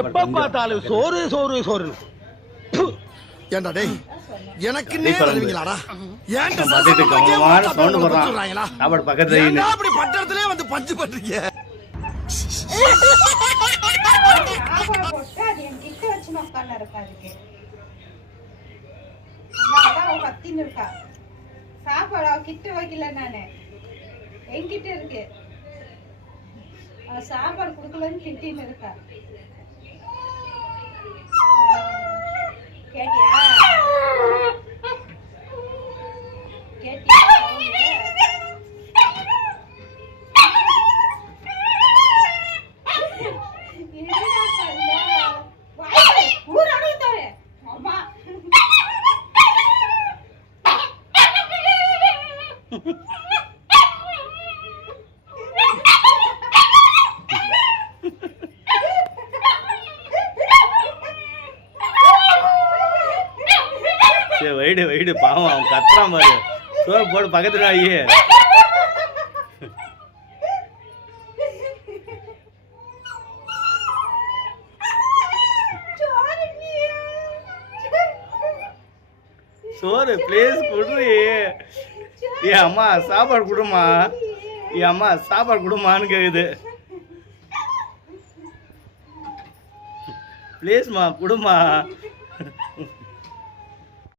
எப்ப பார்த்தாலும் சோறு சோறு சோறு. ஏண்டா டேய் எனக்கு நேரீங்களாடா ஏன்டா பாத்துட்டு கவனமான சவுண்ட் போடுறான். சாப்பாடு பக்கத்துல ஏன்டா அப்படி பட்டறதுலயே வந்து பஞ்சு பண்றீங்க? சாப்பாடு போட்டு அது என் கிட்ட வச்சு உட்கார்ந்து இருக்காதுக்கு அவ கத்தின்னு இருக்கா. சாப்பாடு அவ கிட்ட வைக்கல, நானு என்கிட்ட இருக்கு. அவ சாப்பாடு கொடுக்கலன்னு திட்டின்னு இருக்கா. கேட்டியா கேட்டியா? வைடு வைடு பாவம் அவன் கத்துறான் பாரு. சோறு போடு பக்கத்துல ஐயே. சோறு ப்ளீஸ் குடுறி. ஏ அம்மா சாப்பாடு கொடுமா. ஏ அம்மா சாப்பாடு கொடுமான்னு கேக்குது. ப்ளீஸ்மா குடுமா.